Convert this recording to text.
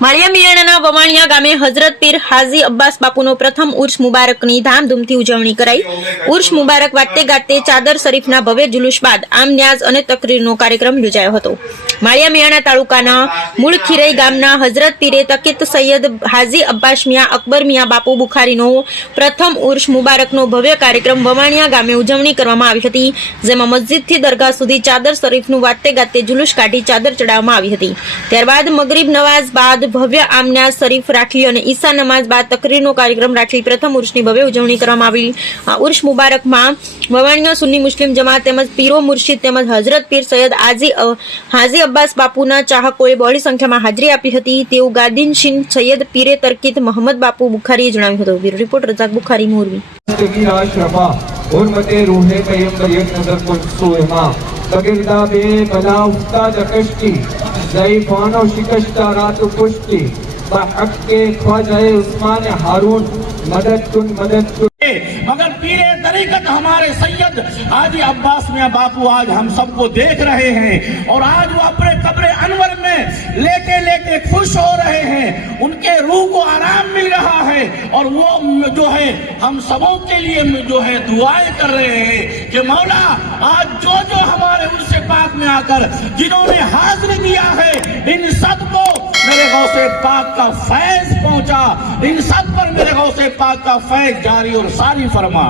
માળિયા મિયાણાના વવાણિયા ગામે હઝરત પીર હાજી અબ્બાસ બાપુનો પ્રથમ ઉર્સ મુબારકની ધામધૂમથી ઉજવણી કરાઈ। ઉર્સ મુબારક વાતે ગાતે ચાદર શરીફના ભવ્ય જુલુસ બાદ આમ ન્યાઝ અને તકરીરનો કાર્યક્રમ યોજાયો હતો। માળિયા મિયાણા તાલુકાના મૂળ ખીરઈ ગામના હઝરત પીરે તકીત સૈયદ હાજી અબ્બાસ મિયા અકબર મિયા બાપુ બુખારીનો પ્રથમ ઉર્સ મુબારકનો ભવ્ય કાર્યક્રમ વવાણિયા ગામે ઉજવણી કરવામાં આવી હતી, જેમાં મસ્જિદથી દરગાહ સુધી ચાદર શરીફનું વાતે ગાતે જુલુસ કાઢી ચાદર ચડાવવામાં આવી હતી। ત્યારબાદ મગરીબ નમાઝ બાદ ભવ્ય આમન્યાઝ શરીફ રાખી અને ઈશા નમાઝ બાદ તકરીરનો કાર્યક્રમ રાખી પ્રથમ ઉર્સની ભવ્ય ઉજવણી કરવામાં આવી। આ ઉર્સ મુબારકમાં વવાણિયા સુન્ની મુસ્લિમ જમાત તેમજ પીરો મુર્શિદ તેમજ હઝરત પીર સૈયદ હાજી અબ્બાસ બાપુના ચાહકોએ બહોળી સંખ્યામાં હાજરી આપી હતી તેવું ગાદીન શીન સૈયદ પીરે તરકીત મોહમ્મદ બાપુ બુખારીએ જણાવ્યું હતું। Bureau report Razak Bukhari Morbi. ज़ईफ़ानो शिकस्ता रात पुष्टि बहक के ख्वाजाए उस्मान हारून मदद कुन मगर पीरे तरीकत हमारे सैयद हाजी अब्बास मियां बापू आज हम सबको देख रहे हैं और आज वो अपने कब्र अनवर में लेके खुश हो रहे हैं। उनके रूह को आराम मिल रहा है और वो जो है हम सबों के लिए जो है दुआएं कर रहे हैं कि मौला आज जो हमारे उनसे पाक में आकर जिन्होंने हाजिर दिया है इन सबको मेरे गौसे पाक का फैज पहुंचा, इन सब पर मेरे गौसे पाक का फैज जारी और सारी फरमा।